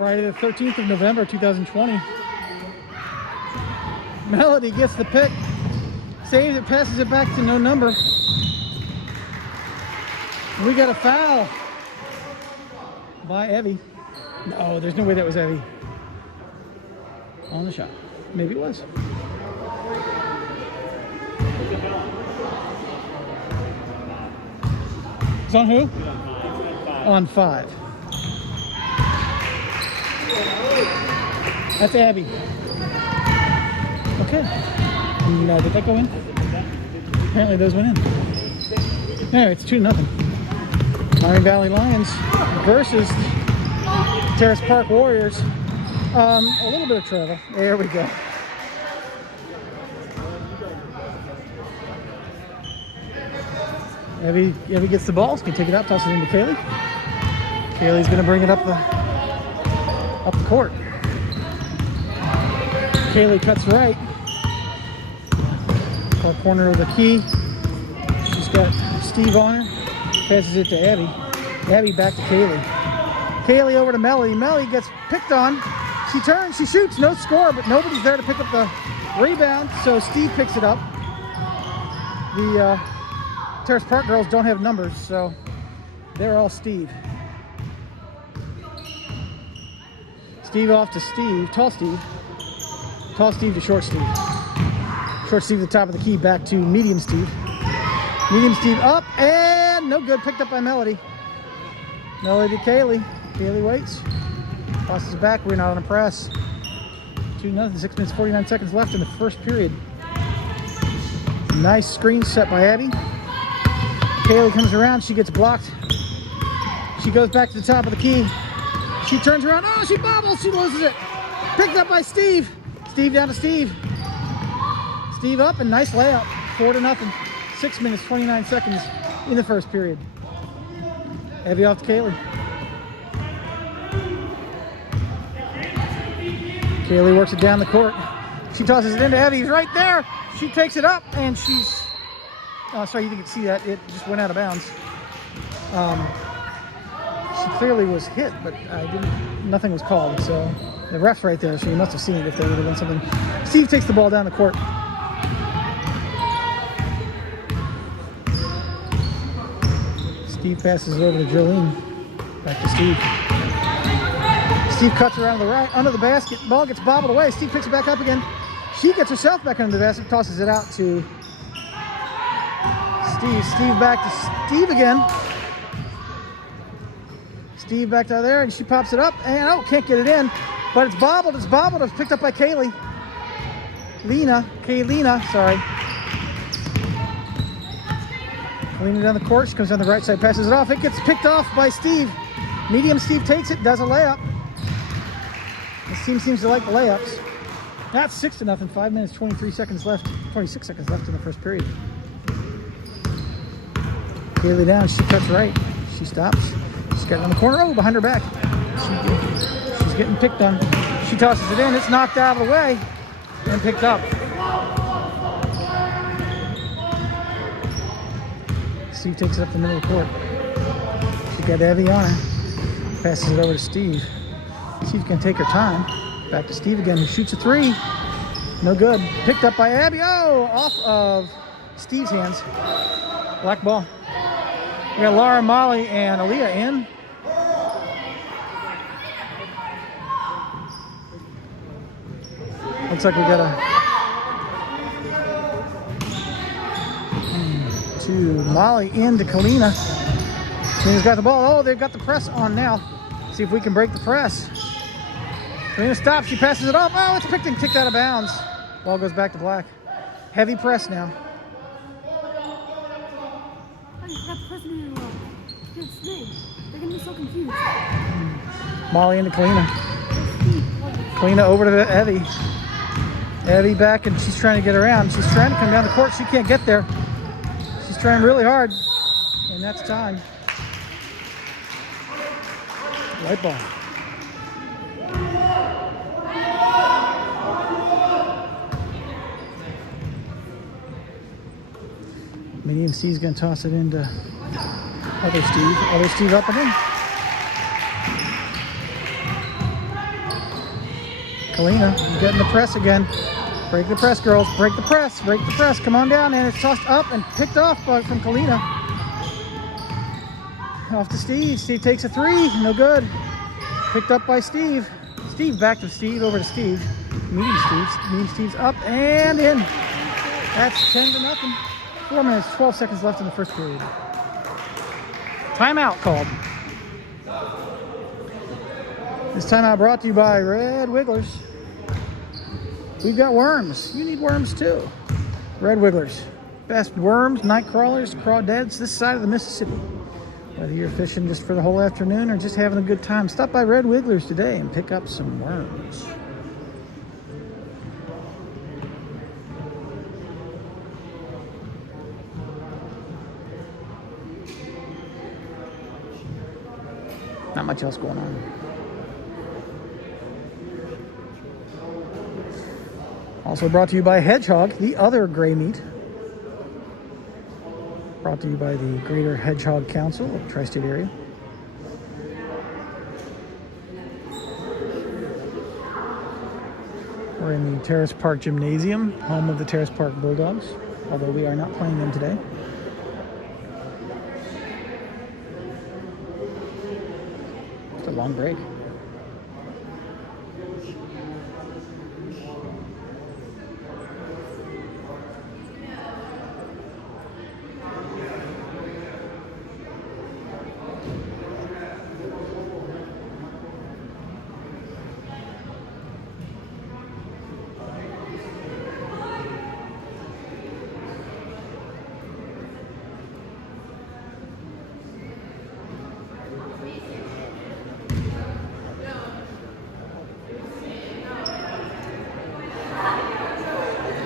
Friday the 13th of November, 2020. Melody gets the pick, saves it, passes it back to no number. We got a foul by Evie. No, there's no way that was Evie on the shot. Maybe it was. It's on who? On 5. That's Abby. Okay. And, did that go in? Apparently those went in. All right, it's 2-0. Miami Valley Lions versus Terrace Park Warriors. A little bit of travel. There we go. Evie gets the ball. She can take it up, toss it into Kaylee. Kaylee's going to bring it up the court. Kaylee cuts right. Far corner of the key. She's got Steve on her. Passes it to Abby. Abby back to Kaylee. Kaylee over to Melody. Melody gets picked on. She turns, she shoots, no score, but nobody's there to pick up the rebound, so Steve picks it up. The Terrace Park girls don't have numbers, so they're all Steve. Steve off to Steve, tall Steve. Tall Steve to short Steve. Short Steve at the top of the key, back to medium Steve. Medium Steve up, and no good, picked up by Melody. Melody to Kaylee. Kaylee waits. Tosses it back, we're not on a press. 2-0, 6 minutes, 49 seconds left in the first period. Nice screen set by Abby. Kaylee comes around, she gets blocked. She goes back to the top of the key. She turns around, oh, she bobbles, she loses it. Picked up by Steve. Steve down to Steve. Steve up, and nice layup. 4-0, 6 minutes, 29 seconds in the first period. Abby off to Kaylee. Kaylee works it down the court. She tosses it into Abby. He's right there. She takes it up, and she's... Oh, sorry, you didn't see that. It just went out of bounds. She clearly was hit, but nothing was called. So the ref's right there, so you must have seen it if there would have been something. Steve takes the ball down the court. Steve passes it over to Jolene. Back to Steve. Steve cuts around to the right, under the basket. Ball gets bobbled away. Steve picks it back up again. She gets herself back under the basket, tosses it out to Steve. Steve back to Steve again. Steve back to there, and she pops it up, and oh, can't get it in. But it's bobbled, it's bobbled. It's picked up by Kaylee. Kaylina, sorry. Kaylina down the court. She comes down the right side, passes it off. It gets picked off by Steve. Medium Steve takes it, does a layup. This team seems to like the layups. That's 6-0, 5 minutes, 23 seconds left, 26 seconds left in the first period. Kaylee down, she cuts right. She stops. She's got it on the corner. Oh, behind her back. She's getting picked on. She tosses it in. It's knocked out of the way and picked up. Steve takes it up the middle of the court. She got Abby on her. Passes it over to Steve. Steve can take her time. Back to Steve again, who shoots a 3. No good. Picked up by Abby. Oh, off of Steve's hands. Black ball. We got Laura, Molly, and Aaliyah in. Looks like we got Molly into Kalina. Kalina's got the ball. Oh, they've got the press on now. See if we can break the press. Kalina stops. She passes it off. Oh, it's picked and kicked out of bounds. Ball goes back to Black. Heavy press now. They're gonna be so confused. Molly into Kalina. Kalina over to Evie. Evie back, and she's trying to get around. She's trying to come down the court. She can't get there. She's trying really hard, and that's time. White ball. Medium C's going to toss it into other Steve. Other Steve up and in. Kalina getting the press again. Break the press, girls. Break the press. Break the press. Come on down. And it's tossed up and picked off from Kalina. Off to Steve. Steve takes a three. No good. Picked up by Steve. Steve back to Steve. Over to Steve. Meeting Steve. Meeting Steve's up and in. That's 10-0. 4 minutes, 12 seconds left in the first period. Timeout called. This timeout brought to you by Red Wigglers. We've got worms. You need worms too. Red Wigglers. Best worms, night crawlers, crawdads this side of the Mississippi. Whether you're fishing just for the whole afternoon or just having a good time, stop by Red Wigglers today and pick up some worms. Not much else going on. Also brought to you by Hedgehog, the other gray meat. Brought to you by the Greater Hedgehog Council of the Tri-State area. We're in the Terrace Park Gymnasium, home of the Terrace Park Bulldogs, although we are not playing them today. It's a long break.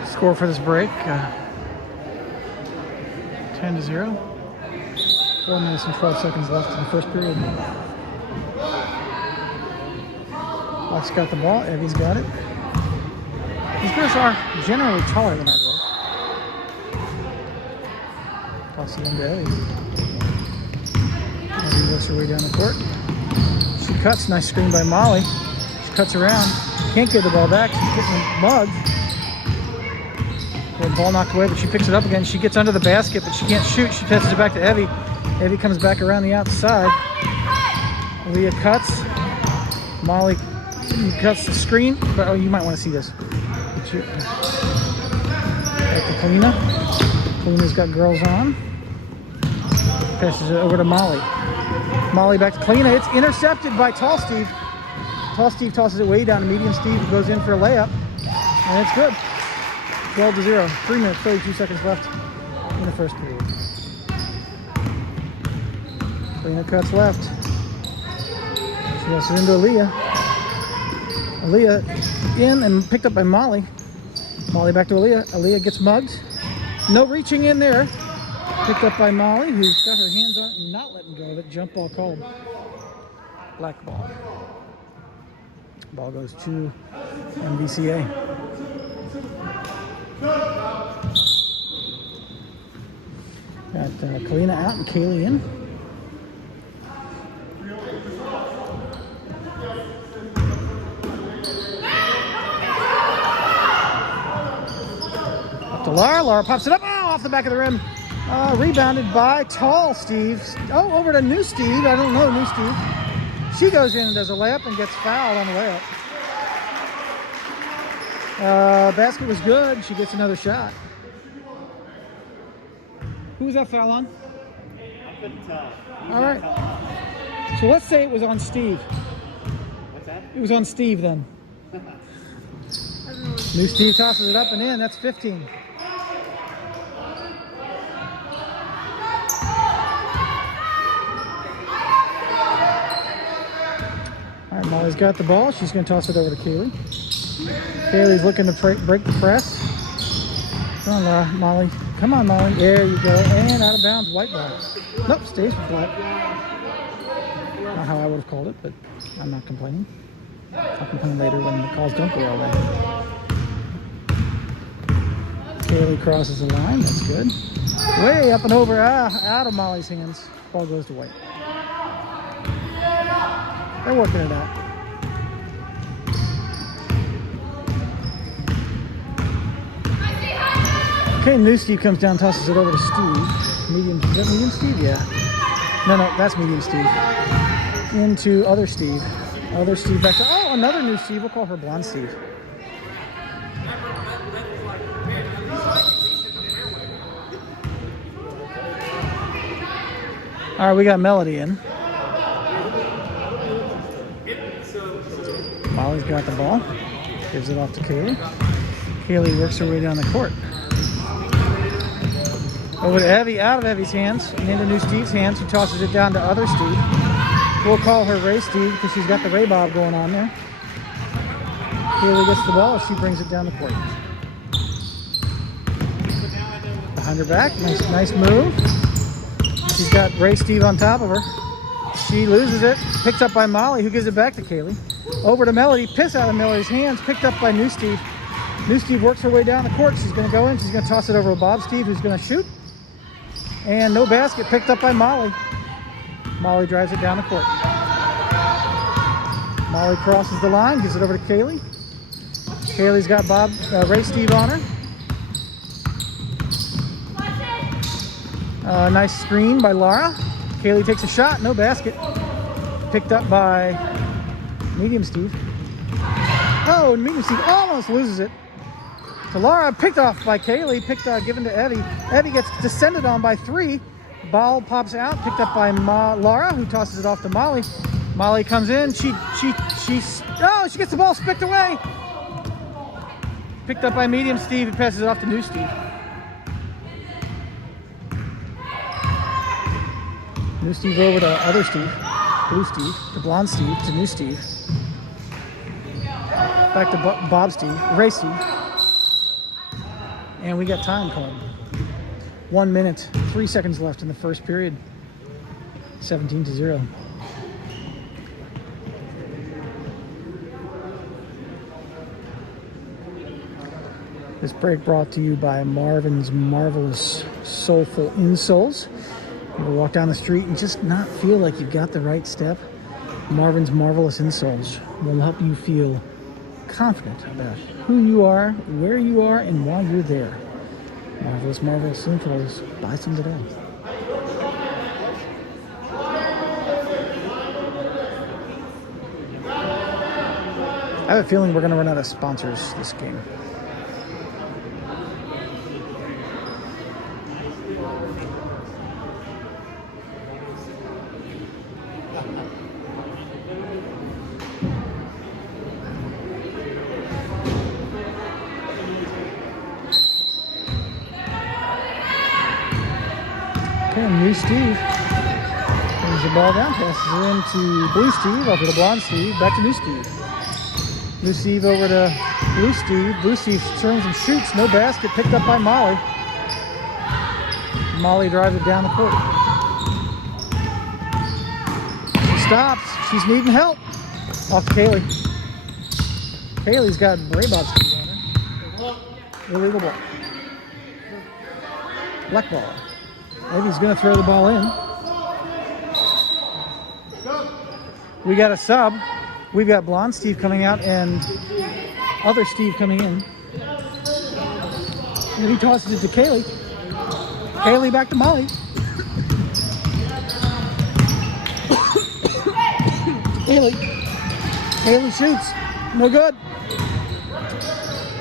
Score for this break, 10-0. 4 minutes and 12 seconds left in the first period. Buck's got the ball. Evie's got it. These girls are generally taller than our girls. Toss it into Evie. Evie works her way down the court. She cuts. Nice screen by Molly. She cuts around. Can't get the ball back. She's getting mugged. The ball knocked away, but she picks it up again. She gets under the basket, but she can't shoot. She passes it back to Evie. Evie comes back around the outside. Leah cuts. Molly cuts the screen, but oh, you might want to see this. Back to Kalina. Kalina's got girls on. Passes it over to Molly. Molly back to Kalina. It's intercepted by Tall Steve. Tall Steve tosses it way down to Medium Steve, who goes in for a layup, and it's good. 12-0. 3 minutes, 32 seconds left in the first period. Kalina cuts left. She gets it into Aaliyah. Aaliyah in and picked up by Molly. Molly back to Aaliyah. Aaliyah gets mugged. No reaching in there. Picked up by Molly, who's got her hands on it and not letting go of it. Jump ball called. Black ball. Ball goes to MVCA. Got Kalina out and Kaylee in. Up to Laura. Laura pops it up. Oh, off the back of the rim. Rebounded by Tall Steve. Oh, over to New Steve. I don't know New Steve. She goes in and does a layup and gets fouled on the layup. Basket was good. She gets another shot. Who was that foul on? I couldn't tell. All right. So let's say it was on Steve. What's that? It was on Steve then. New Steve tosses it up and in. That's 15. All right, Molly's got the ball. She's going to toss it over to Kaylee. Kaylee's looking to break the press. Come on, Laura. Molly. Come on, Molly. There you go. And out of bounds. White ball. Nope, stays with black. Not how I would have called it, but I'm not complaining. I'll complain later when the calls don't go our way. Kaylee crosses the line. That's good. Way up and over. Out of Molly's hands. Ball goes to White. They're working it out. Okay, new Steve comes down, tosses it over to Steve. Medium, is that medium Steve? Yeah. No, that's medium Steve. Into other Steve. Other Steve back to, oh, another new Steve. We'll call her Blonde Steve. All right, we got Melody in. Molly's got the ball. Gives it off to Kaylee. Kaylee works her way down the court. Over to Evie, out of Evie's hands, and into new Steve's hands, who tosses it down to other Steve. We'll call her Ray Steve because she's got the Ray Bob going on there. Kaylee gets the ball, she brings it down the court. Behind her back, nice move. She's got Ray Steve on top of her. She loses it, picked up by Molly, who gives it back to Kaylee. Over to Melody, piss out of Melody's hands, picked up by New Steve. New Steve works her way down the court. She's going to go in, she's going to toss it over to Bob Steve, who's going to shoot. And no basket, picked up by Molly. Molly drives it down the court. Molly crosses the line, gives it over to Kaylee. Kaylee's got Ray Steve on her. Nice screen by Laura. Kaylee takes a shot, no basket. Picked up by Medium Steve. Oh, Medium Steve almost loses it. So Laura picked off by Kaylee, given to Evie. Evie gets descended on by 3. Ball pops out, picked up by Laura, who tosses it off to Molly. Molly comes in, she gets the ball spicked away. Picked up by Medium Steve, who passes it off to New Steve. New Steve over to other Steve, Blue Steve, to Blonde Steve, to New Steve. Back to Bob Steve, Ray Steve. And we got time called. 1 minute, 3 seconds left in the first period. 17-0. This break brought to you by Marvin's Marvelous Soulful Insoles. You walk down the street and just not feel like you've got the right step? Marvin's Marvelous Insoles will help you feel confident about who you are, where you are, and why you're there. Marvelous Insoles. Buy some today. I have a feeling we're going to run out of sponsors this game. Okay, New Steve brings the ball down, passes it into Blue Steve, over to Blonde Steve, back to New Steve. New Steve over to Blue Steve. Blue Steve turns and shoots, no basket, picked up by Molly. Molly drives it down the court. She stops, she's needing help. Off to Kaylee. Kaylee's got Ray Bob Steve on her. Illegal ball. Black ball. Maybe he's going to throw the ball in. We got a sub. We've got Blonde Steve coming out and other Steve coming in. And he tosses it to Kaylee. Kaylee back to Molly. Kaylee shoots. No good.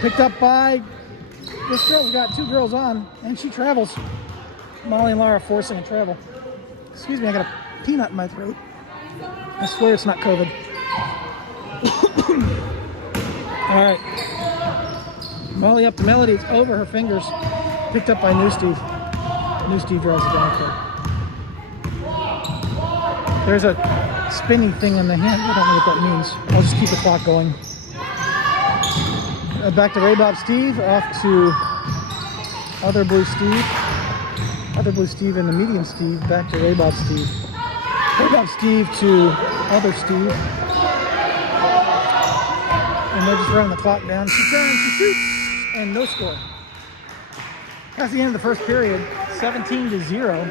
Picked up by, this girl's got 2 girls on and she travels. Molly and Laura forcing a travel. Excuse me, I got a peanut in my throat. I swear it's not COVID. All right. Molly up to Melody. It's over her fingers. Picked up by New Steve. New Steve drives it down court. There's a spinny thing on the hand. I don't know what that means. I'll just keep the clock going. Back to Ray Bob Steve. Off to other Blue Steve. Other Blue Steve and the Medium Steve. Back to Ray Bob Steve. Ray Bob Steve to other Steve. And they're just running the clock down. She turns, she shoots, and no score. That's the end of the first period. 17-0.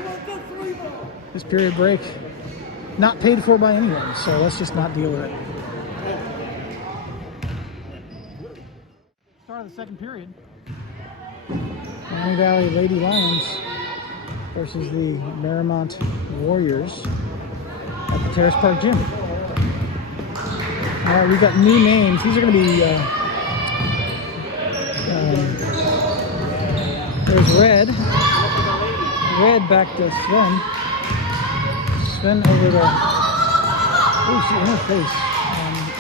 This period break. Not paid for by anyone, so let's just not deal with it. Start of the second period. And Miami Valley Lady Lions versus the Mariemont Warriors at the Terrace Park Gym. All right, we've got new names. These are going to be, there's Red. Red back to Sven. Sven over there. Oh, she's in her face.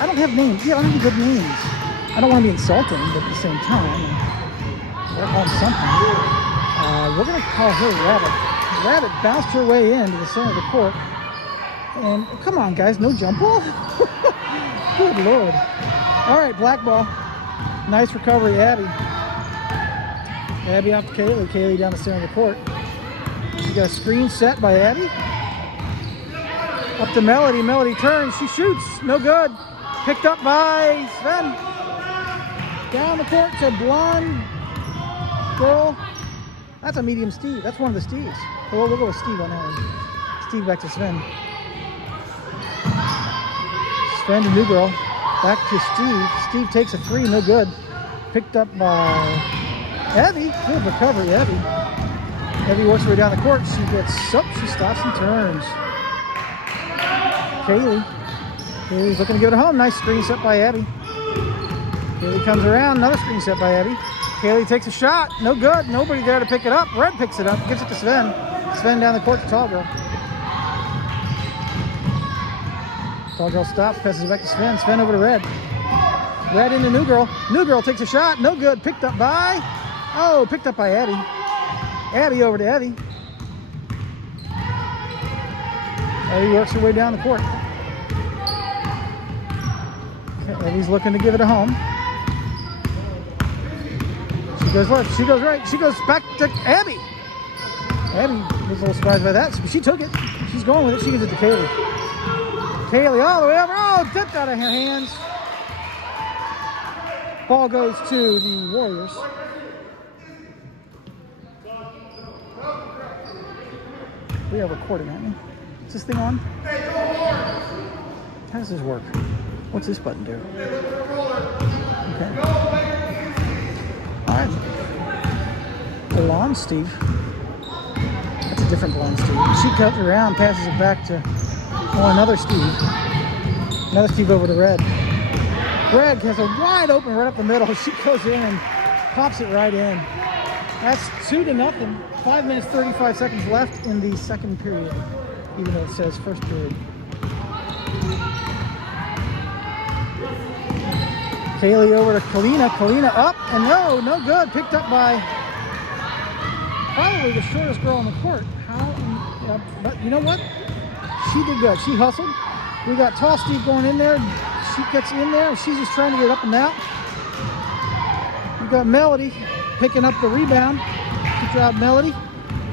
I don't have names. Yeah, I don't have good names. I don't want to be insulting, but at the same time, we're calling something. We're going to call her Rabbit. Rabbit bounced her way into the center of the court. And come on, guys, no jump ball? Good Lord. All right, black ball. Nice recovery, Abby. Abby off to Kaylee. Kaylee down the center of the court. She got a screen set by Abby. Up to Melody. Melody turns. She shoots. No good. Picked up by Sven. Down the court to blonde girl. That's a medium Steve. That's one of the Steves. Well, we'll go with Steve on that one. Steve back to Sven. Sven to new girl. Back to Steve. Steve takes a three. No good. Picked up by Evie. Good recovery, Evie. Evie works her way down the court. She gets up. She stops and turns. Kaylee. Kaylee's looking to get it home. Nice screen set by Abby. Kaylee comes around. Another screen set by Abby. Kaylee takes a shot. No good. Nobody there to pick it up. Red picks it up. Gives it to Sven. Sven down the court to Tall Girl. Tall Girl stops. Passes it back to Sven. Sven over to Red. Red into New Girl. New Girl takes a shot. No good. Picked up by... Oh, picked up by Abby. Abby over to Abby. Abby works her way down the court. Abby's looking to give it a home. She goes left. She goes right. She goes back to Abby. Abby was a little surprised by that. She took it. She's going with it. She gives it to Kaylee. Kaylee all the way over. Oh, dipped out of her hands. Ball goes to the Warriors. We are recording, aren't we? Is this thing on? How does this work? What's this button do? Okay. All right. Blonde Steve. That's a different blonde Steve. She cuts around, passes it back to another Steve. Another Steve over to Red. Red has a wide open right up the middle. She goes in and pops it right in. That's 2-0. 5 minutes, 35 seconds left in the second period, even though it says first period. Kaylee over to Kalina. Kalina up, and no good. Picked up by probably the shortest girl on the court. But you know what? She did good. She hustled. We got tall Steve going in there. She gets in there, and she's just trying to get up and out. We got Melody picking up the rebound. Good job, Melody.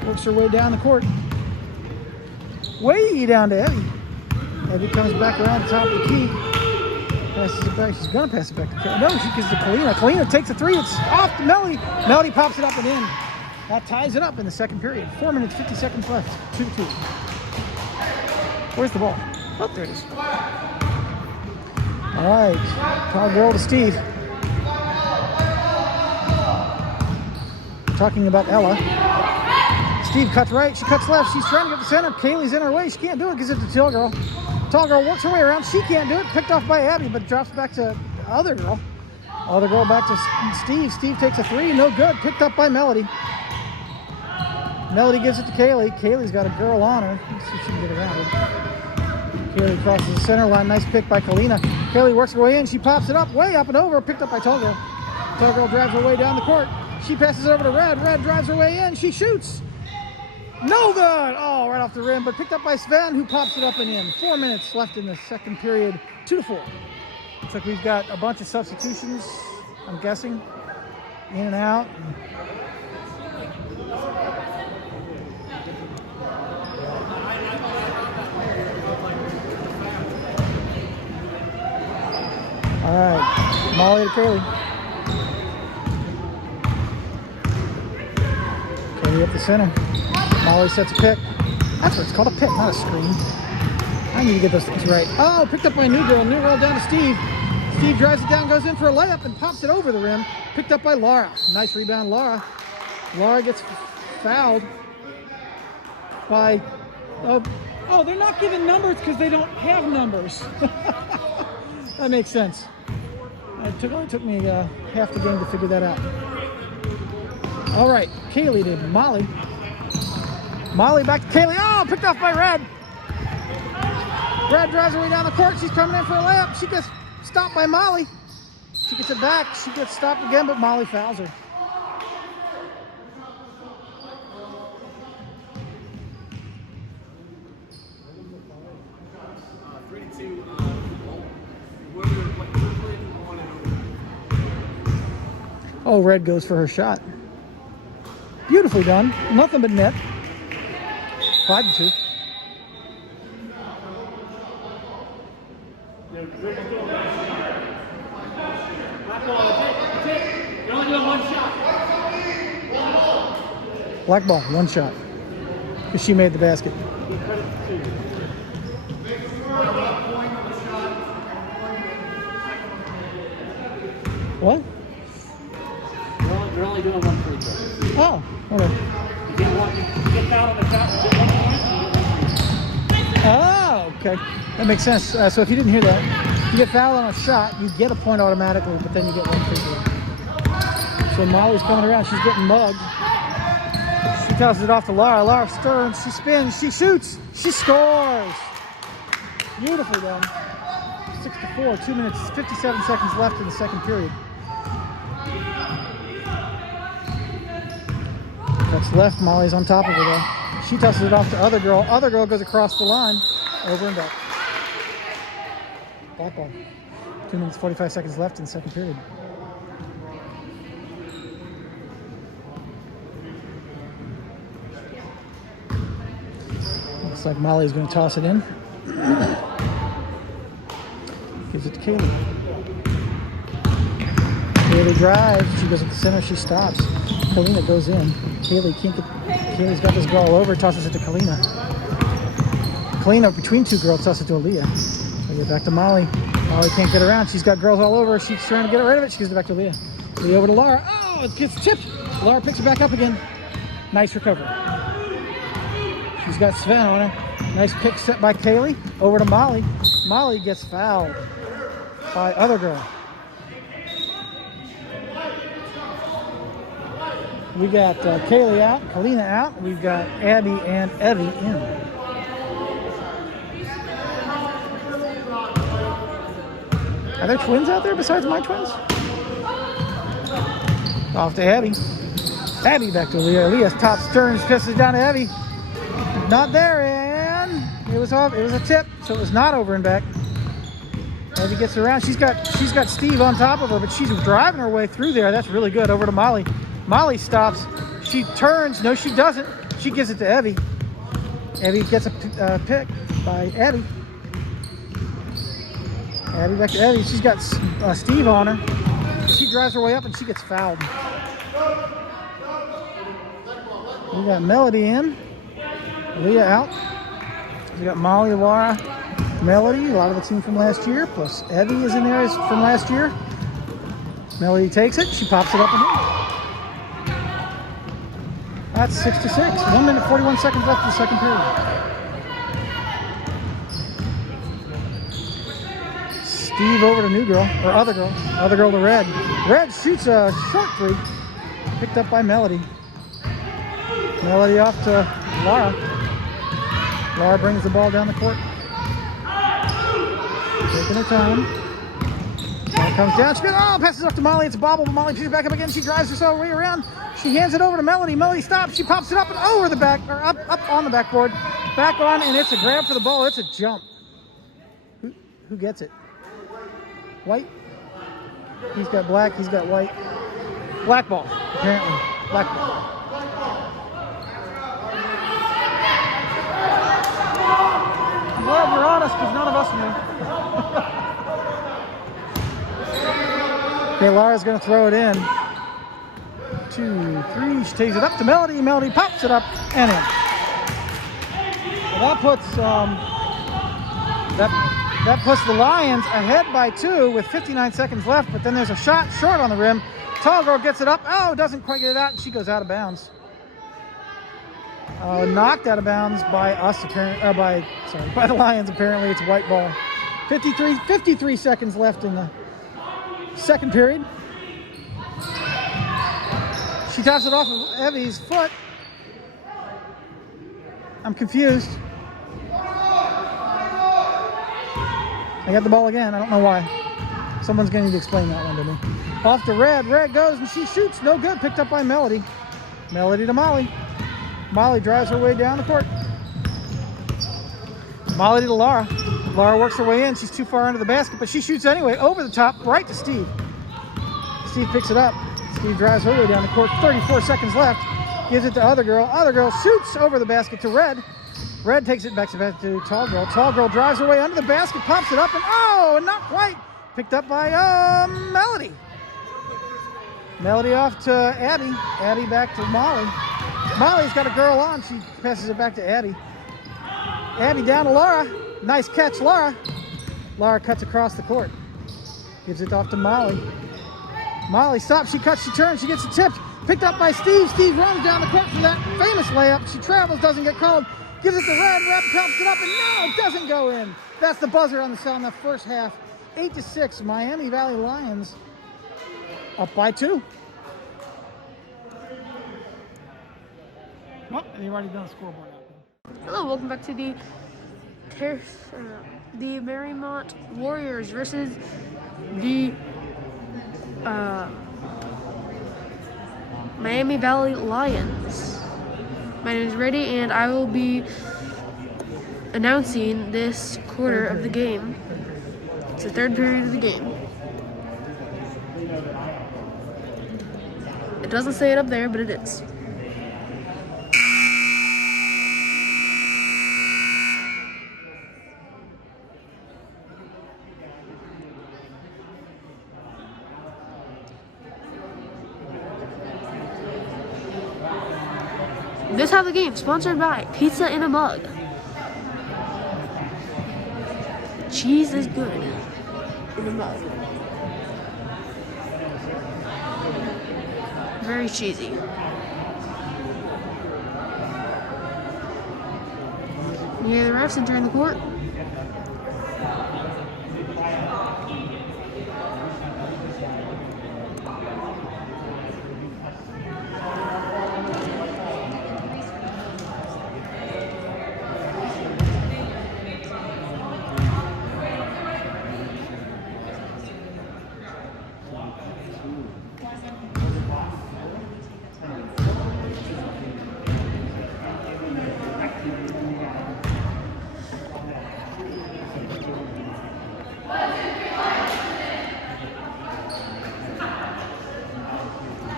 Works her way down the court. Way down to Evie. Evie comes back around the top of the key. Passes it back. She's going to pass it back to Kalina. No, she gives it to Kalina. Kalina takes a three. It's off to Melody. Melody pops it up and in. That ties it up in the second period. 4 minutes, 50 seconds left. 2-2. Where's the ball? Oh, there it is. All right. Tall girl to Steve. Talking about Ella. Steve cuts right. She cuts left. She's trying to get the center. Kaylee's in her way. She can't do it. Gives it to Tall Girl. Tall Girl works her way around. She can't do it. Picked off by Abby, but drops back to the other girl. Other girl back to Steve. Steve takes a three. No good. Picked up by Melody. Melody gives it to Kaylee. Kaylee's got a girl on her. Let's see if she can get around it. Kaylee crosses the center line. Nice pick by Kalina. Kaylee works her way in. She pops it up, way up and over. Picked up by Tall Girl. Tall Girl drives her way down the court. She passes it over to Red. Red drives her way in. She shoots. No good. Oh, right off the rim, but picked up by Sven, who pops it up and in. 4 minutes left in the second period. 2-4. Looks like we've got a bunch of substitutions, I'm guessing. In and out. All right, Molly to Kaylee. Kaylee up the center. Molly sets a pick. That's what it's called, a pick, not a screen. I need to get those things right. Oh, picked up by New Girl. New Girl down to Steve. Steve drives it down, goes in for a layup, and pops it over the rim. Picked up by Laura. Nice rebound, Laura. Laura gets fouled by, oh, they're not giving numbers because they don't have numbers. That makes sense. It only took me half the game to figure that out. All right, Kaylee to Molly. Molly back to Kaylee. Oh, picked off by Red. Red drives her way down the court. She's coming in for a layup. She gets stopped by Molly. She gets it back. She gets stopped again, but Molly fouls her. Oh, Red goes for her shot. Beautifully done. Nothing but net. 5-2. You're only doing one shot. Black ball, one shot. Because she made the basket. What? You're only doing one free throw. Oh, okay. You get fouled on the shot, you get one point. Oh, okay. That makes sense. So if you didn't hear that, you get fouled on a shot, you get a point automatically, but then you get one free throw. So Molly's coming around. She's getting mugged. She tosses it off to Laura. Laura Stearns. She spins. She shoots. She scores. Beautifully done. 6-4. 2 minutes, 57 seconds left in the second period. That's left. Molly's on top of her though. She tosses it off to other girl. Other girl goes across the line, over and back. Black ball. 2 minutes, 45 seconds left in the second period. Looks like Molly's going to toss it in. Gives it to Kaylee. Kaylee drives. She goes at the center. She stops. Kalina goes in. Kaylee can't get. Kaylee's got this girl all over. Tosses it to Kalina. Kalina between two girls tosses it to Aaliyah. Aaliyah back to Molly. Molly can't get around. She's got girls all over her. She's trying to get rid of it. She gives it back to Aaliyah. Aaliyah over to Laura. Oh, it gets tipped. Laura picks it back up again. Nice recovery. She's got Sven on her. Nice pick set by Kaylee. Over to Molly. Molly gets fouled by other girl. We got Kaylee out, Kalina out. We've got Abby and Evie in. Are there twins out there besides my twins? Off to Abby. Abby back to Leah. Leah's top Stearns pisses down to Abby. Not there, and it was off. It was a tip, so it was not over and back. Abby gets around. She's got Steve on top of her, but she's driving her way through there. That's really good. Over to Molly. Molly stops. She turns. No, she doesn't. She gives it to Evie. Evie gets a pick by Abby. Abby back to Evie. She's got Steve on her. She drives her way up and she gets fouled. We got Melody in. Leah out. We got Molly, Laura, Melody. A lot of the team from last year. Plus Evie is in there from last year. Melody takes it. She pops it up and in. That's 6-6. 1 minute, 41 seconds left in the second period. Steve over to new girl, or other girl to Red. Red shoots a short three, picked up by Melody. Melody off to Laura. Laura brings the ball down the court. Taking her time. Ball comes down. She passes up to Molly. It's a bobble, but Molly picks it back up again. She drives herself way around. She hands it over to Melody. Melody stops. She pops it up and over the back, or up on the backboard. Back on, and it's a grab for the ball. It's a jump. Who gets it? White? He's got black. He's got white. Black ball, apparently. Black ball. I'm glad you're honest, because none of us knew. Okay, Laura's going to throw it in. 2, 3. She takes it up to Melody. Melody pops it up and in. Well, that puts that That puts the Lions ahead by 2 with 59 seconds left, but then there's a shot short on the rim. Tall girl gets it up. Oh, doesn't quite get it out, and she goes out of bounds. Knocked out of bounds by us, apparently, by the Lions. Apparently, it's a white ball. 53 seconds left in the second period. She taps it off of Evie's foot. I'm confused. I got the ball again. I don't know why. Someone's going to need to explain that one to me. Off to Red. Red goes and she shoots. No good. Picked up by Melody. Melody to Molly. Molly drives her way down the court. Molly to Laura. Laura works her way in. She's too far under the basket, but she shoots anyway. Over the top, right to Steve. Steve picks it up. Steve drives her way down the court. 34 seconds left. Gives it to other girl. Other girl shoots over the basket to Red. Red takes it back to Tall Girl. Tall Girl drives her way under the basket, pops it up, and oh, not quite. Picked up by Melody. Melody off to Abby. Abby back to Molly. Molly's got a girl on. She passes it back to Abby. Abby down to Laura. Nice catch, Laura. Laura cuts across the court. Gives it off to Molly. Molly stops. She cuts. She turns. She gets it tipped. Picked up by Steve. Steve runs down the court for that famous layup. She travels, doesn't get called. Gives it to Red. Red pops it up, and no, it doesn't go in. That's the buzzer on the first half. 8-6, Miami Valley Lions up by 2. Oh, and you've already done a scoreboard. Hello, welcome back to the Mariemont Warriors versus the Miami Valley Lions. My name is Reddy, and I will be announcing this quarter of the game. It's the third period of the game. It doesn't say it up there, but it is. This half of the game sponsored by Pizza in a Mug. Cheese is good in a mug. Very cheesy. Yeah, the refs entering the court.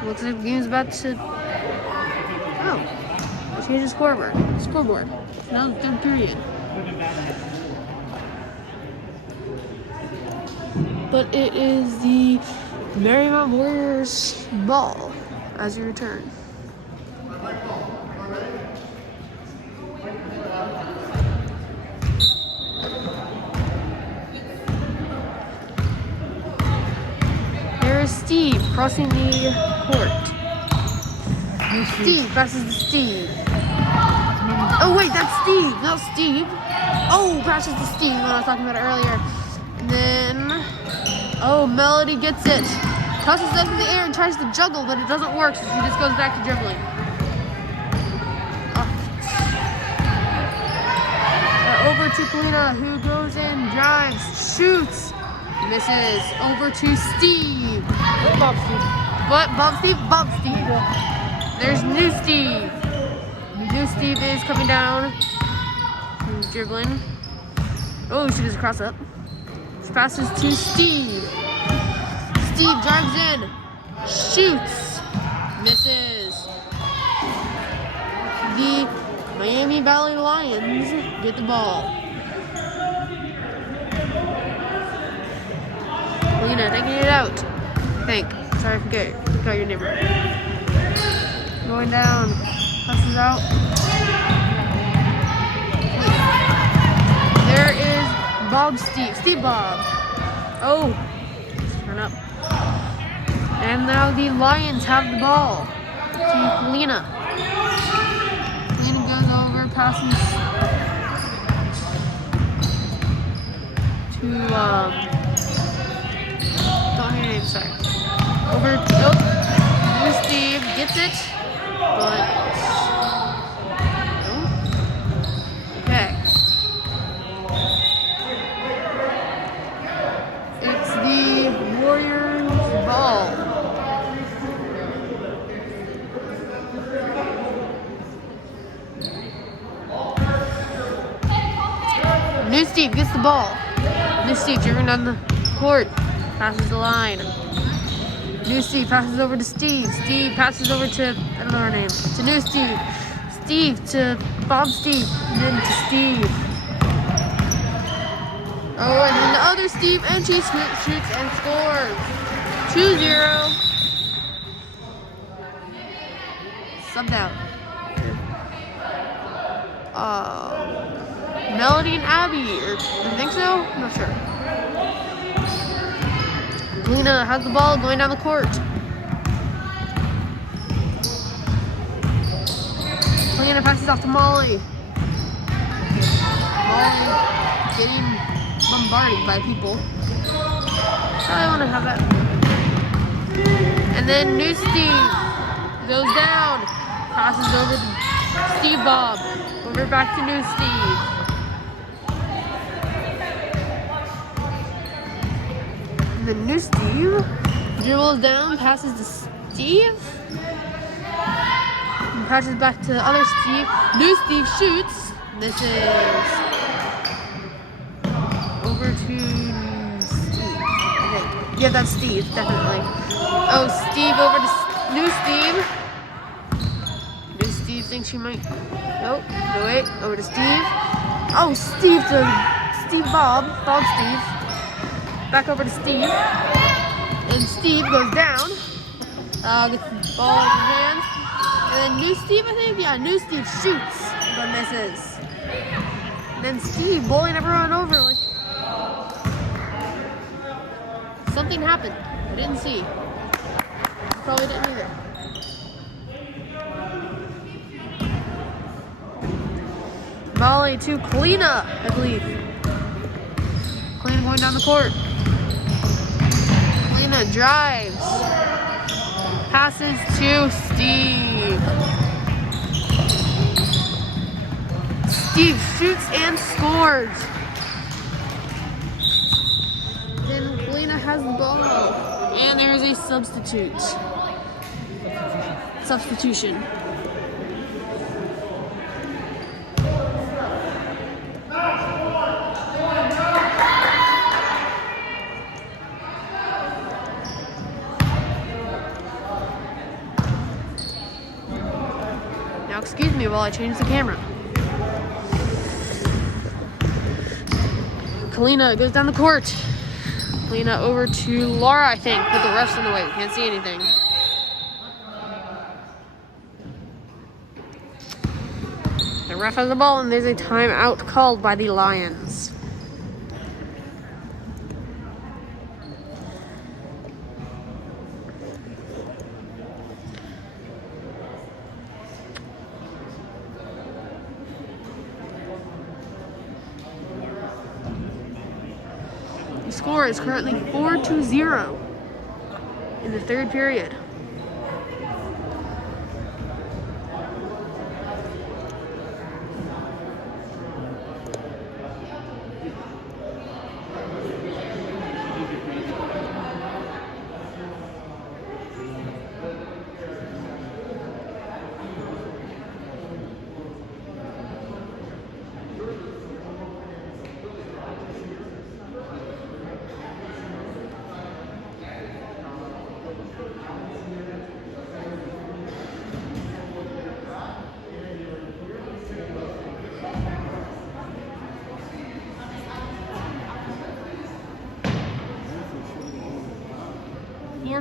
Looks like the game's about to. Oh, change the scoreboard. Now the third period. But it is the Mariemont Warriors ball as you return. Steve crossing the court. Steve passes to Steve. Oh wait, that's Steve, not Steve. Oh, passes to Steve when I was talking about it earlier. And then, oh, Melody gets it. Tosses it up in the air and tries to juggle, but it doesn't work, so she just goes back to dribbling. Over to Kalina, who goes in, drives, shoots. Misses. Over to Steve. Bump Steve. What? Bump Steve? Bump Steve. There's new Steve. New Steve is coming down. He's dribbling. Oh, she does a cross up. She passes to Steve. Steve drives in. Shoots. Misses. The Miami Valley Lions get the ball. Lena, taking it out. Sorry, I forgot your name. Going down. Passes out. There is Bob Steve. Steve Bob. Oh. Turn up. And now the Lions have the ball. To Kalina. Kalina goes over, passes to don't hear your name, sorry. Over New Steve gets it, but no. Okay. It's the Warriors ball. New Steve gets the ball. New Steve dribbling down the court. Passes the line. New Steve passes over to Steve. Steve passes over to, I don't know her name, to New Steve. Steve to Bob Steve. And then to Steve. Oh, and then the other Steve, and she shoots and scores. 2-0. Subbed out. Melody and Abby, or I think so? I'm not sure. Kalina has the ball going down the court. Kalina passes off to Molly. Molly getting bombarded by people. I want to have that. And then New Steve goes down. Passes over to Steve Bob. Over back to New Steve. And then New Steve dribbles down, passes to Steve. And passes back to the other Steve. New Steve shoots. This is over to Steve. Okay. Yeah, that's Steve, definitely. Oh, Steve over to New Steve. New Steve thinks she might. Nope. No, wait. Over to Steve. Oh, Steve to Steve Bob. Bob Steve. Back over to Steve. And Steve goes down. Gets the ball in his hands. And then New Steve, I think? Yeah, New Steve shoots, but misses. And then Steve bowling everyone over like something happened. I didn't see. Probably didn't either. Volley to Kalina, I believe. Kalina going down the court. Kalina drives. Passes to Steve. Steve shoots and scores. Then Kalina has the ball. And there's a substitution. Now excuse me while I change the camera. Kalina goes down the court. Kalina over to Laura, I think, with the refs in the way. We can't see anything. The ref has the ball, and there's a timeout called by the Lions. The score is currently 4-0 in the third period.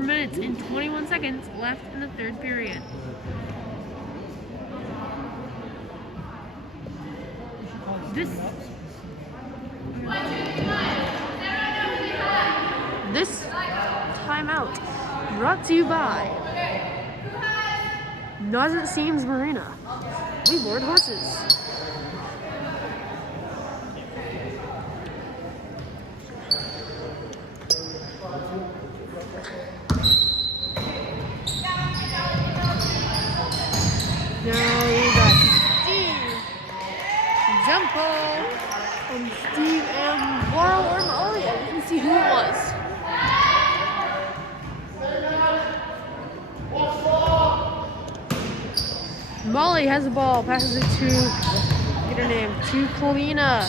Minutes and 21 seconds left in the third period. This Brought to you by Doesn't Seems Marina. We board horses. Now we got Steve. Jump ball from Steve and Laurel or Molly. You can see who it was. Molly has the ball, passes it to, get her name, to Kalina.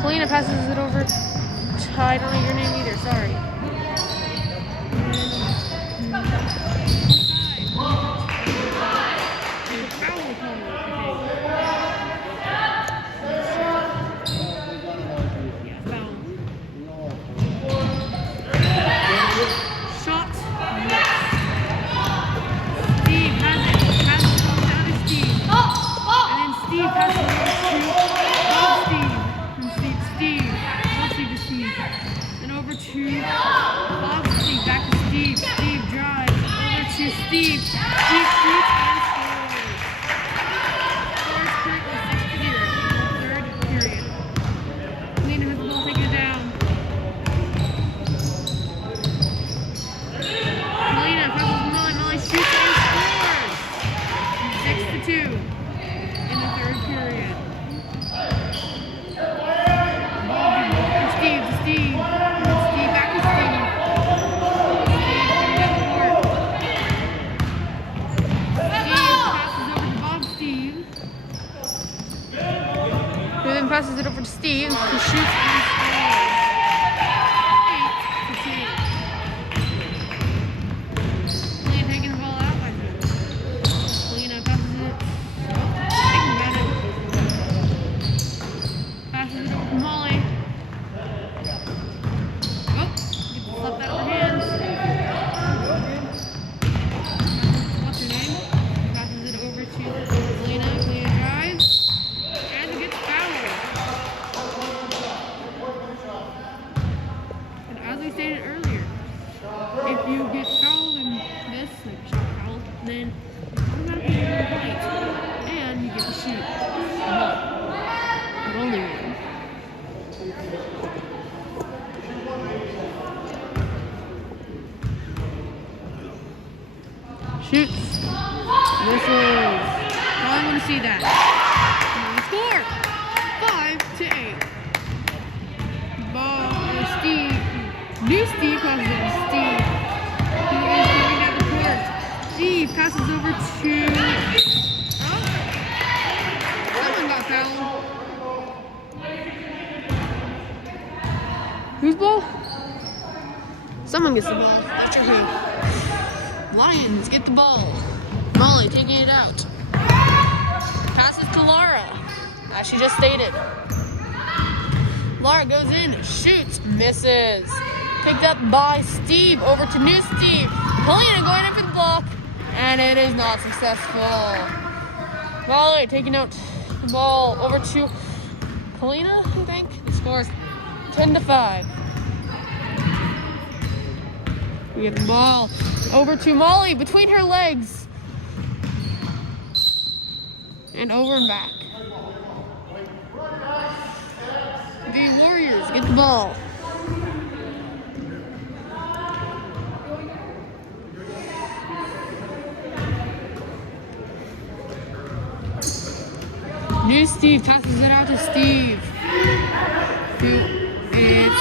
Kalina passes it over to, I don't know your name either, sorry. Steve shoots and scores. Scores currently 6-0 in the third period. Lena has the ball, taking it down. Lena passes to Molly. Molly shoots and scores. 6-2 in the third period. Ball to Steve. Steve back to Steve. Passes it over to Steve, who shoots and scores. 8-2. Lena taking the ball out, I think. Lena passes it. Thinking about it. Passes it over to Molly. Gets slipped out of her hands. What's her name? Passes it over to Lena. Lena drives. And gets fouled. As we stated earlier, if you get fouled in this, like shot foul, then you automatically get a point, and you get to shoot the ball. But only one. Shoots. Misses. I want to see that. And we score. 5-8. Ball to Steve. New Steve passes it to Steve. He is coming down the court. Steve passes over to... Someone got fouled. Whose ball? Someone gets the ball. Not sure who. Lions get the ball. Molly taking it out. Passes to Laura, as she just stated. Laura goes in, shoots, misses. Picked up by Steve, over to new Steve. Kalina going in for the block, and it is not successful. Molly taking out the ball over to Kalina, I think. The score's 10-5. We get the ball over to Molly between her legs. And over and back. The Warriors get the ball. New Steve passes it out to Steve, who is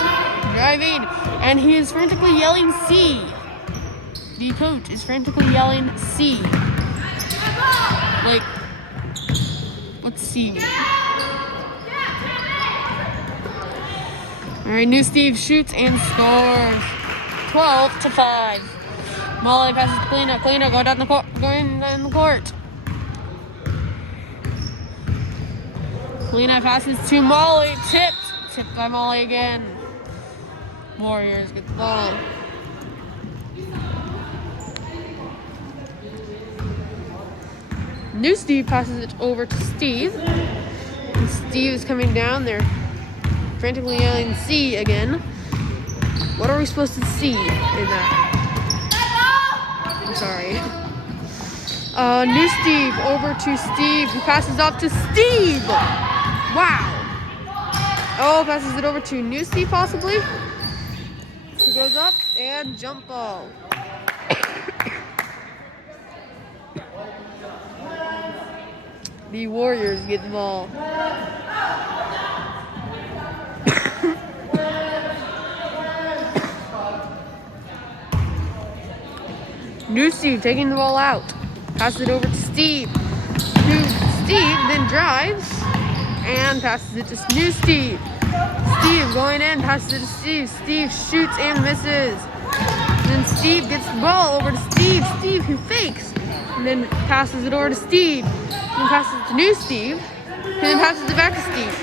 driving, and he is frantically yelling C. The coach is frantically yelling C. Like, what's C? Alright, new Steve shoots and scores. 12-5. Molly passes to Kalina. Kalina going down the court. Kalina passes to Molly. Tipped by Molly again. Warriors get the ball. New Steve passes it over to Steve. And Steve is coming down there, frantically yelling C again. What are we supposed to see in that? sorry. New Steve over to Steve, who passes off to Steve. Wow. Oh, passes it over to New Steve possibly. He goes up and jump ball. The Warriors get the ball. New Steve taking the ball out. Passes it over to Steve. Steve then drives and passes it to New Steve. Steve going in, passes it to Steve. Steve shoots and misses. Then Steve gets the ball over to Steve. Steve who fakes. And then passes it over to Steve. Then passes it to New Steve. And then passes it back to Steve.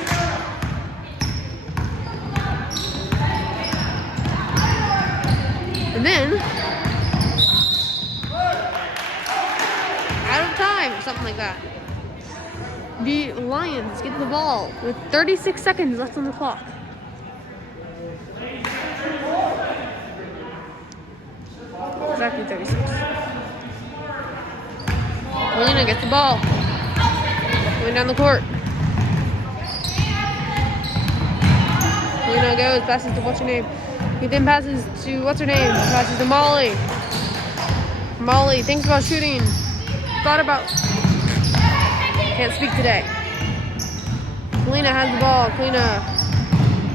And then out of time or something like that. The Lions get the ball with 36 seconds left on the clock. Exactly 36. Melina gets the ball. Going down the court. Melina goes, passes to what's her name. He then passes to what's her name. Passes to Molly. Molly thinks about shooting. Thought about. Can't speak today. Kalina has the ball. Kalina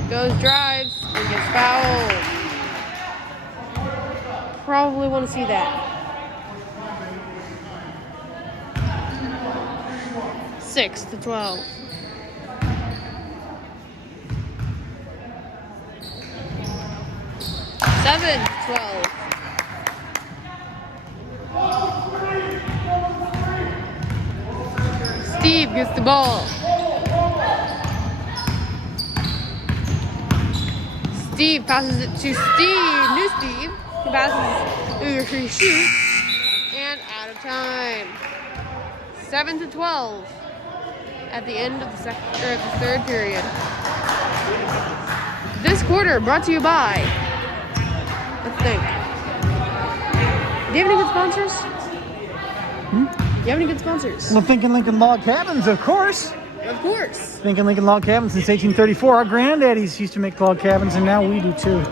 goes, drives, and gets fouled. Probably want to see that. 6-12. Seven, 12. Steve gets the ball. Steve passes it to Steve. New Steve. He passes, he shoots, and out of time. 7-12 at the end of the third period. This quarter brought to you by. Let's think. Do you have any good sponsors? Do you have any good sponsors? Well, Thinking Lincoln Log Cabins, of course. Of course. Thinking Lincoln Log Cabins since 1834. Our granddaddies used to make log cabins, and now we do too.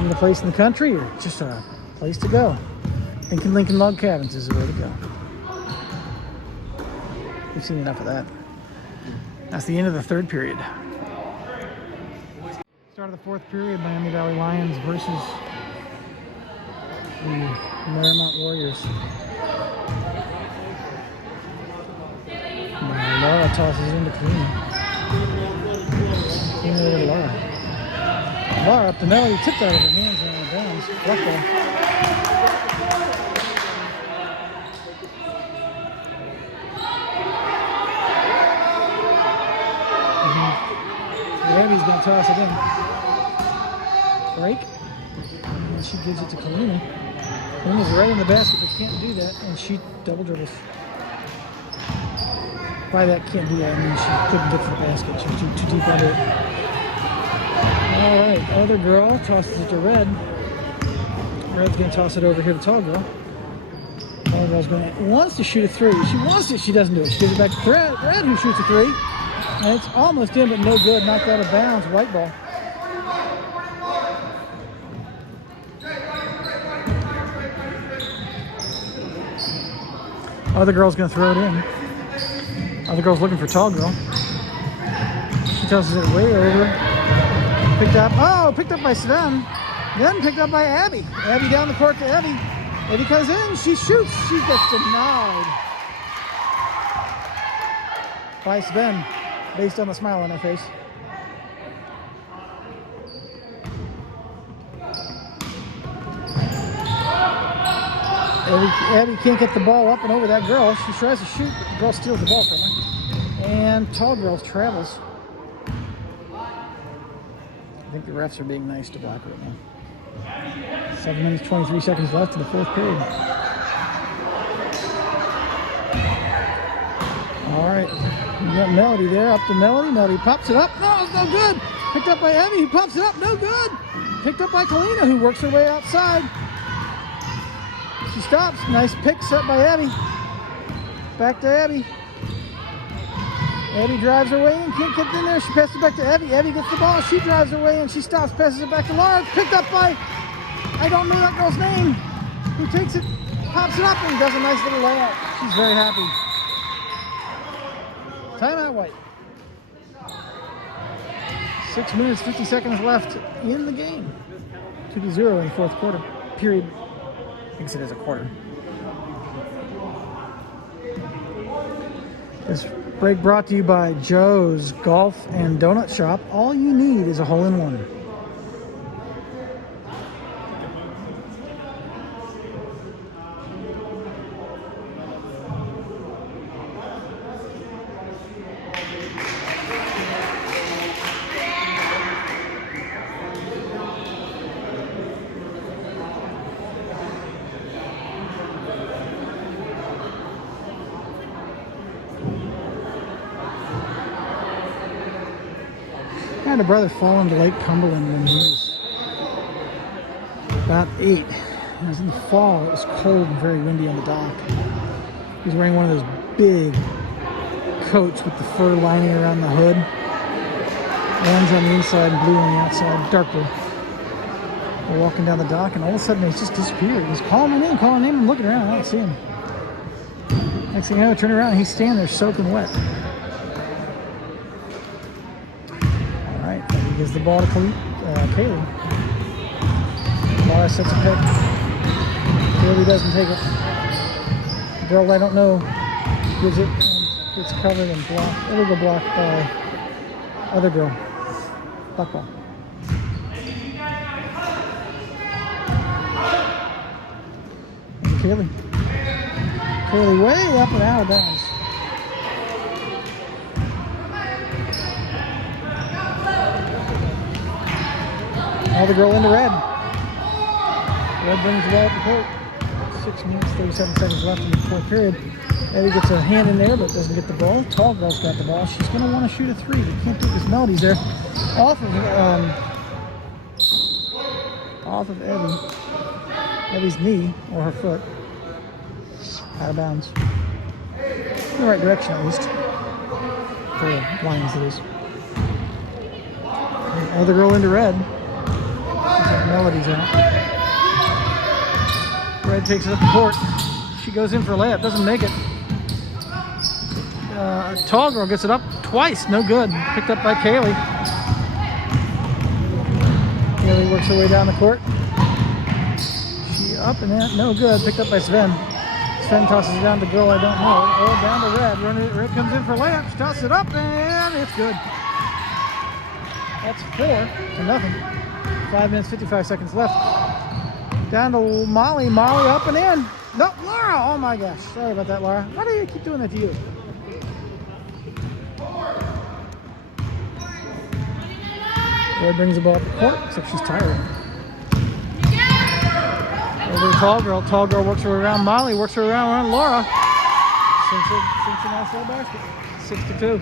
In a place in the country, or just a place to go. Thinking Lincoln Log Cabins is the way to go. We've seen enough of that. That's the end of the third period. Start of the fourth period, Miami Valley Lions versus the Mariemont Warriors. Laura tosses it into Kalina. Kalina over to Laura. Laura up to Melody, tipped out of her hands and out of bounds. Left ball. Abby's going to toss it in. Break. And she gives it to Kalina. Kalina's right in the basket, but can't do that. And she double dribbles. Why that can't do that? I mean, she couldn't get to the basket. She was too deep under it. All right, other girl tosses it to Red. Red's going to toss it over here to Tall Girl. Tall Girl's wants to shoot a three. She wants it. She doesn't do it. She gives it back to Red, who shoots a three. And it's almost in, but no good. Knocked out of bounds. White ball. Other girl's going to throw it in. Other girl's looking for Tall Girl. She tosses it way over. Picked up. Oh, picked up by Sven. Then picked up by Abby. Abby down the court to Abby. Abby comes in. She shoots. She gets denied by Sven, based on the smile on her face. Abby can't get the ball up and over that girl. She tries to shoot, but the girl steals the ball from her. And Tall Girl travels. I think the refs are being nice to Black right now. 7 minutes, 23 seconds left in the fourth period. All right, you got Melody there, up to Melody. Melody pops it up. No, it's no good. Picked up by Abby, who pops it up. No good. Picked up by Kalina, who works her way outside. She stops. Nice pick set by Abby. Back to Abby. Abby drives her way in. Can't get in there. She passes it back to Abby. Abby gets the ball. She drives her way in. She stops. Passes it back to Laura. It's picked up by, I don't know that girl's name. Who takes it, pops it up, and does a nice little layup. She's very happy. Timeout, White. 6 minutes, 50 seconds left in the game. 2-0 in the fourth quarter. Period. I guess it is a quarter. This break brought to you by Joe's Golf and Donut Shop. All you need is a hole-in-one. I had a brother fall into Lake Cumberland when he was about 8. It was in the fall. It was cold and very windy on the dock. He was wearing one of those big coats with the fur lining around the hood. Orange on the inside and blue on the outside, dark blue. We're walking down the dock and all of a sudden he's just disappeared. He's calling my name. I'm looking around. I don't see him. Next thing I know, I turn around and he's standing there soaking wet. He gives the ball to Kaylee. Laura sets a pick. Kaylee doesn't take it. The girl I don't know gives it and gets covered and blocked. Illegal block by other girl. Black ball. And Kaylee. Kaylee way up and out of bounds. Now the girl into red. Red brings the ball up the court. 6 minutes, 37 seconds left in the fourth period. Eddie gets a hand in there, but doesn't get the ball. Tall girl's got the ball. She's going to want to shoot a 3. They can't do this. Melody's there. Off of Eddie's knee, or her foot. Out of bounds. In the right direction, at least. For the Lions, it is. Other girl into red. Melody's out. Red takes it up the court. She goes in for a layup, doesn't make it. Tall girl gets it up twice, no good. Picked up by Kaylee. Kaylee works her way down the court. She up and in, no good. Picked up by Sven. Sven tosses it down to girl I don't know. Or down to Red. Red comes in for a layup. She tosses it up and it's good. That's 4-0. 5 minutes, 55 seconds left. Down to Molly. Molly up and in. No, Laura. Oh my gosh. Sorry about that, Laura. Why do you keep doing that to you? Red brings the ball up the court, except she's tired. Over to Tall Girl. Tall Girl works her around Molly. Works her around Laura. Sinks a nice little basket. 6-2.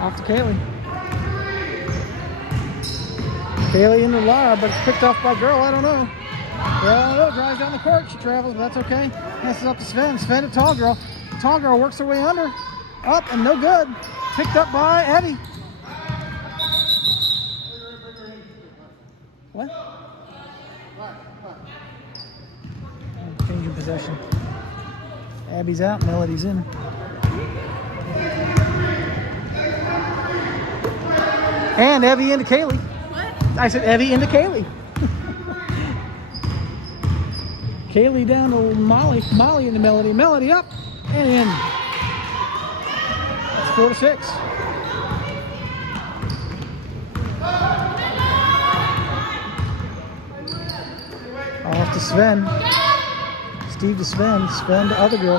Off to Kaylee. Kaylee into Laura, but it's picked off by girl. I don't know. Drives down the court. She travels, but that's okay. Passes up to Sven. Sven to Tall Girl. Tall Girl works her way under. Up and no good. Picked up by Abby. What? Changing possession. Abby's out. Melody's in. And Abby into Kaylee. I said Evie into Kaylee. Kaylee down to Molly. Molly into Melody. Melody up and in. That's 4-6. Off to Sven. Steve to Sven. Sven to other girl.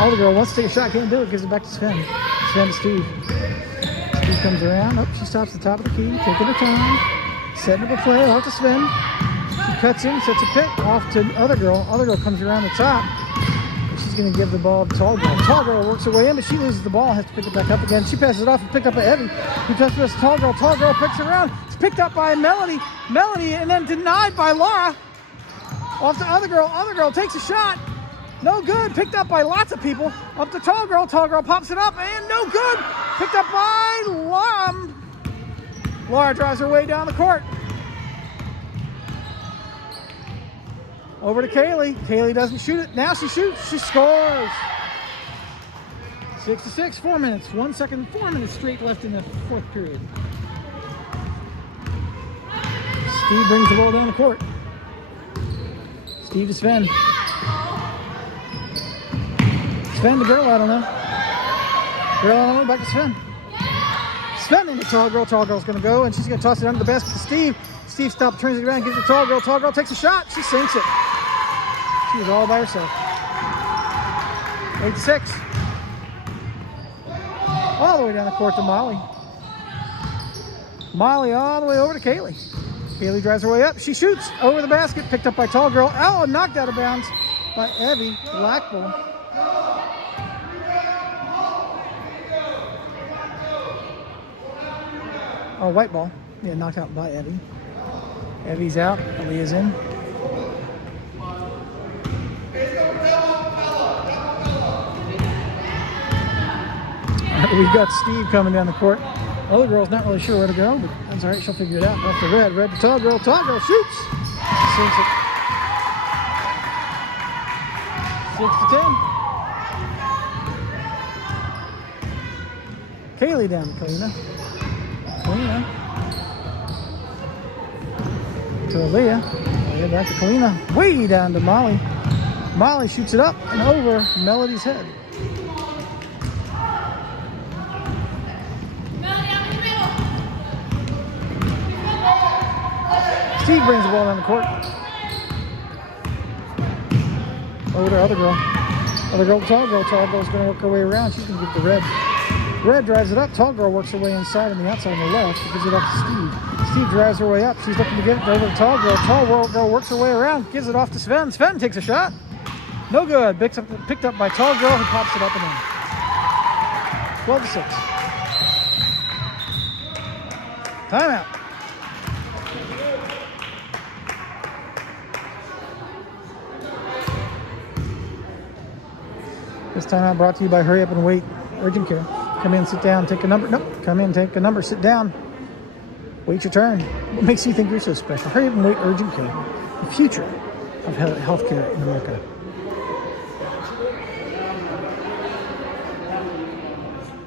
Other girl wants to take a shot. Can't do it. Gives it back to Sven. Sven to Steve. Steve comes around. Oh, she stops at the top of the key. Taking her time. Setting up a play, off to Sven. She cuts in, sets a pick, off to other girl. Other girl comes around the top. She's going to give the ball to Tall Girl. Tall Girl works her way in, but she loses the ball, has to pick it back up again. She passes it off and picked up by Evie. Who touches this Tall Girl. Tall Girl picks it around. It's picked up by Melody. Melody, and then denied by Laura. Off to other girl takes a shot. No good, picked up by lots of people. Up to tall girl pops it up and no good. Picked up by Laura. Laura drives her way down the court. Over to Kaylee. Kaylee doesn't shoot it. Now she shoots. She scores. 6-6, 4 minutes. 1 second, 4 minutes straight left in the fourth period. Steve brings the ball down the court. Steve to Sven. Sven, the girl, I don't know. Girl, I don't know. Back to Sven. Sven into tall girl. Tall girl's going to go, and she's going to toss it under the basket to Steve. Steve stops, turns it around, gives it to tall girl. Tall girl takes a shot. She sinks it. She's all by herself. 8-6. All the way down the court to Molly. Molly all the way over to Kaylee. Kaylee drives her way up. She shoots over the basket. Picked up by tall girl. Oh, knocked out of bounds by Evie. Black ball. Oh, white ball. Yeah, knocked out by Evie. Evie's out. Aaliyah's in. We've got Steve coming down the court. Other girl's not really sure where to go, but that's all right. She'll figure it out. Up to red. Red to tall girl. Tall girl shoots. Sinks it. 6-10. Kaylee down to Kalina. Kalina. To Aaliyah. Aaliyah back to Kalina. Way down to Molly. Molly shoots it up and over Melody's head. Steve brings the ball down the court. Over to other girl. Other girl to tall girl. Tall girl's going to work her way around. She's going to give it to Red. Red drives it up. Tall girl works her way inside on the outside on the left. Gives it up to Steve. Steve drives her way up. She's looking to get it over to tall girl. Tall girl works her way around. Gives it off to Sven. Sven takes a shot. No good. Picked up by tall girl who pops it up and in. 12-6. Timeout. This timeout brought to you by Hurry Up and Wait Urgent Care. Come in, sit down, take a number. Nope. Come in, take a number, sit down. Wait your turn. What makes you think you're so special? Hurry Up and Wait Urgent Care. The future of healthcare in America.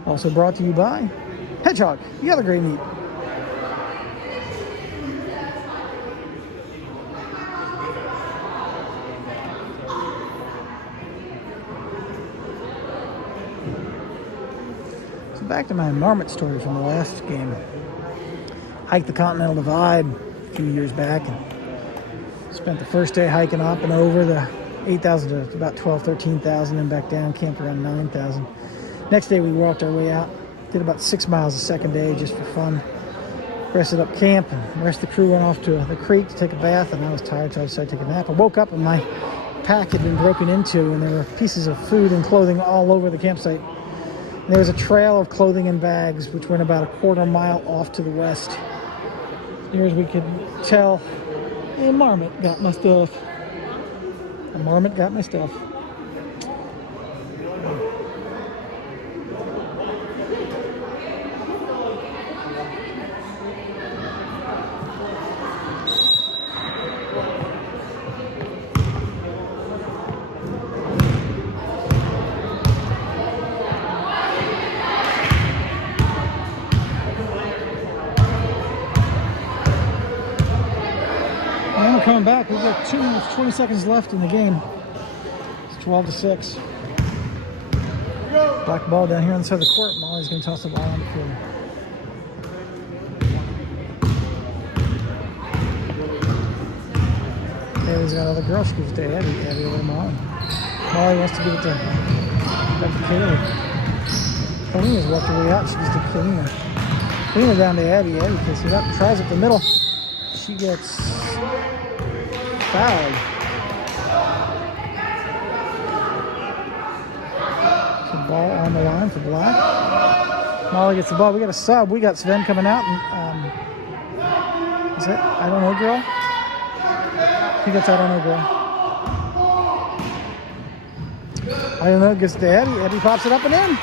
Also brought to you by Hedgehog, the other great meat. So back to my marmot story from the last game. Hiked the Continental Divide a few years back and spent the first day hiking up and over the 8,000 to about 12, 13,000 and back down, camped around 9,000. Next day we walked our way out, did about 6 miles the second day just for fun. Rested up camp and the rest of the crew went off to the creek to take a bath and I was tired so I decided to take a nap. I woke up and my pack had been broken into and there were pieces of food and clothing all over the campsite. And there was a trail of clothing and bags which went about a quarter mile off to the west. Near as we could tell, a marmot got my stuff. A marmot got my stuff. Coming back, we've got 2 minutes, 20 seconds left in the game. It's 12-6. Black ball down here on the side of the court. Molly's going to toss the ball on the field. Haley's got another girl. She gives it to Abby. Abby over to Molly. Molly wants to give it to back to Kaylee. Kalina's walked her way out. She gives it to Kalina. Kalina down to Abby. Abby picks it up, tries up the middle. She gets fouled. So ball on the line for Black. Molly gets the ball. We got a sub. We got Sven coming out. And, is that I don't know girl? I think that's I don't know girl. I don't know, gets to Abby. Abby pops it up and in.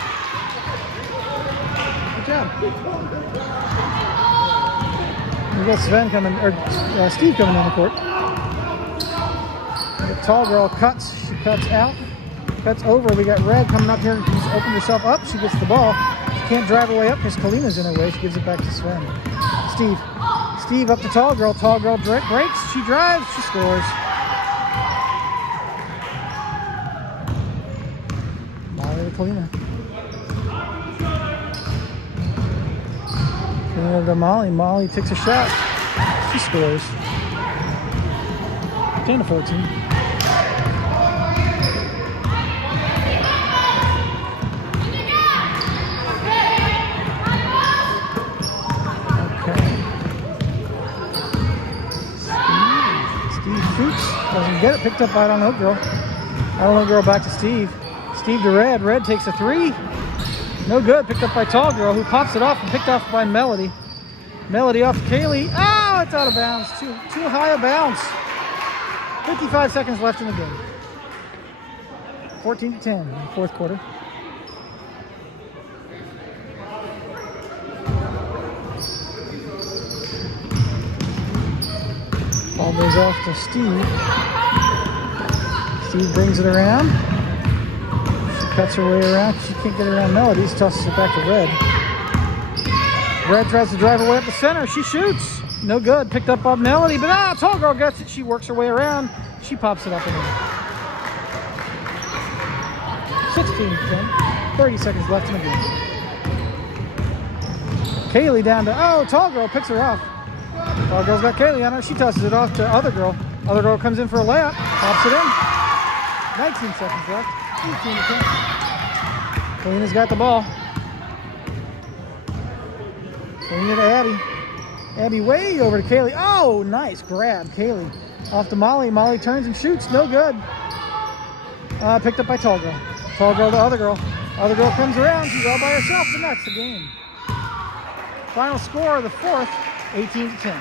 Good job. We got Sven coming, or Steve coming on the court. The tall girl cuts. She cuts out. Cuts over. We got Red coming up here. She's opened herself up. She gets the ball. She can't drive her way up because Kalina's in her way. She gives it back to Sven. Steve. Steve up to tall girl. Tall girl breaks. She drives. She scores. Molly to Kalina. Kalina to Molly. Molly takes a shot. She scores. 10-14. Doesn't get it. Picked up by I don't know girl. I don't know girl back to Steve. Steve to Red. Red takes a three. No good. Picked up by tall girl who pops it off and picked off by Melody. Melody off to Kaylee. Oh, it's out of bounds. Too high a bounce. 55 seconds left in the game. 14-10 in the fourth quarter. Ball goes off to Steve. Steve brings it around. She cuts her way around. She can't get around Melody. She tosses it back to Red. Red tries to drive her way up the center. She shoots. No good. Picked up by Melody, but tall girl gets it. She works her way around. She pops it up and in. 16-10. 30 seconds left in the game. Kaylee down to, tall girl picks her off. Tall girl's got Kaylee on her. She tosses it off to other girl. Other girl comes in for a layup. Pops it in. 19 seconds left. 18-10. Kalina's got the ball. Kalina to Abby. Abby way over to Kaylee. Oh, nice grab. Kaylee off to Molly. Molly turns and shoots. No good. Picked up by tall girl. Tall girl to other girl. Other girl comes around. She's all by herself, and that's the game. Final score of the fourth, 18-10.